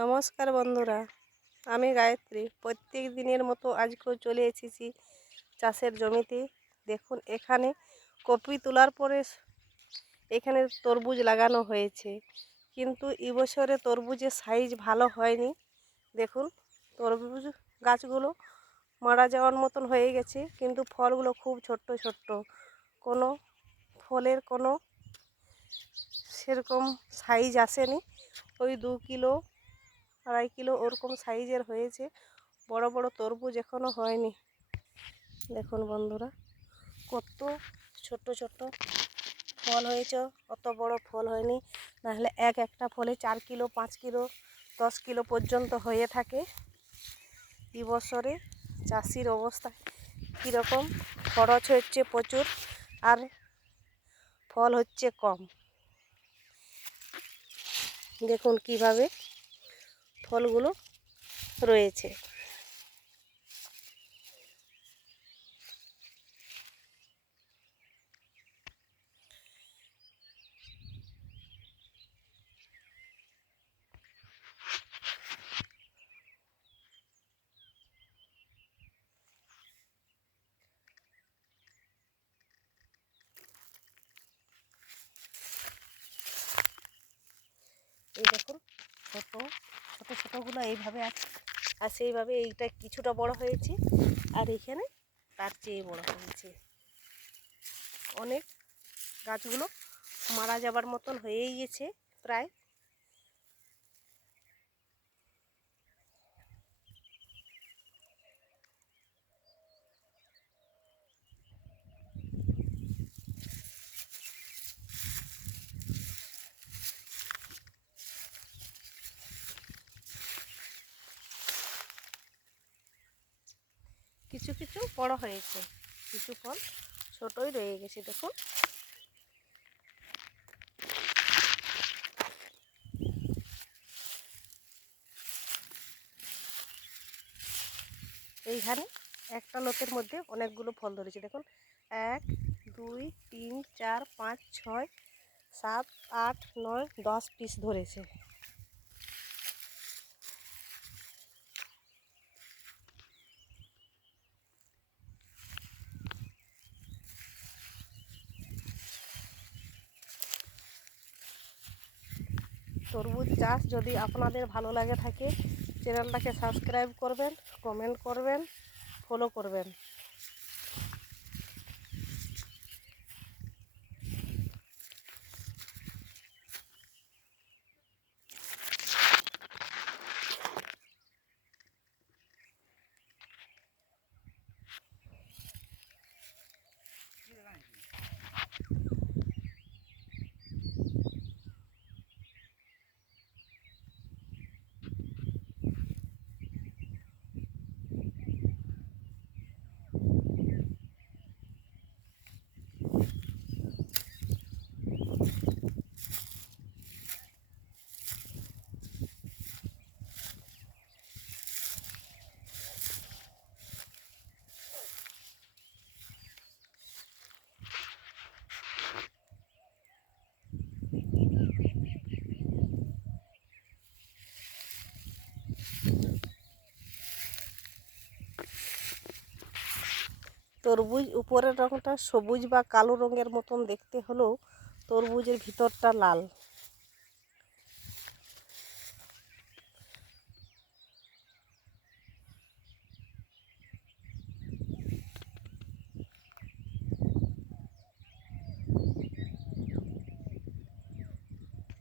নমস্কার বন্ধুরা, আমি গায়ত্রী। প্রত্যেক দিনের মতো আজকেও চলে এসেছি চাষের জমিতে। দেখুন, এখানে কপি তোলার পরে এখানে তরমুজ লাগানো হয়েছে, কিন্তু এবছরে তরমুজের সাইজ ভালো হয়নি। দেখুন, তরমুজ গাছগুলো মারা যাওয়ার মতন হয়ে গেছে, কিন্তু ফলগুলো খুব ছোট্ট ছোট্ট। কোনো ফলের কোনো সেরকম সাইজ আসেনি। ওই 2 কিলো 2.5 কিলো ওরকম সাইজের হয়েছে। বড় বড় তরমুজ এখনও হয়নি। দেখুন বন্ধুরা, কত ছোট ছোট ফল হয়েছে, অত বড় ফল হয়নি। নাহলে একটা ফলে 4 কিলো 5 কিলো 10 কিলো পর্যন্ত হয়ে থাকে। এবছরে চাষির অবস্থা কীরকম, খরচ হচ্ছে প্রচুর আর ফল হচ্ছে কম। দেখুন কিভাবে ফলগুলো রয়েছে। এই দেখুন, ছোট ছোট ছোটোগুলো এইভাবে আছে, আর সেইভাবে এইটা কিছুটা বড় হয়েছে, আর এখানে তার চেয়ে বড় হয়েছে। অনেক গাছগুলো মারা যাবার মতন হয়েই গেছে প্রায়। কিছু কিছু বড় হয়েছে, কিছু ফল ছোটই রয়ে গেছে। দেখুন, এইখানে একটা লতের মধ্যে অনেকগুলো ফল ধরেছে। দেখুন, 1 2 3 4 5 6 7 8 9 10 পিস ধরেছে। তরমুজ চাষ যদি আপনাদের ভালো লাগে থাকে, চ্যানেলটাকে সাবস্ক্রাইব করবেন, কমেন্ট করবেন, ফলো করবেন। তরমুজ উপরের রঙটা সবুজ বা কালো রঙের মতন দেখতে হলেও তরমুজের ভিতরটা লাল।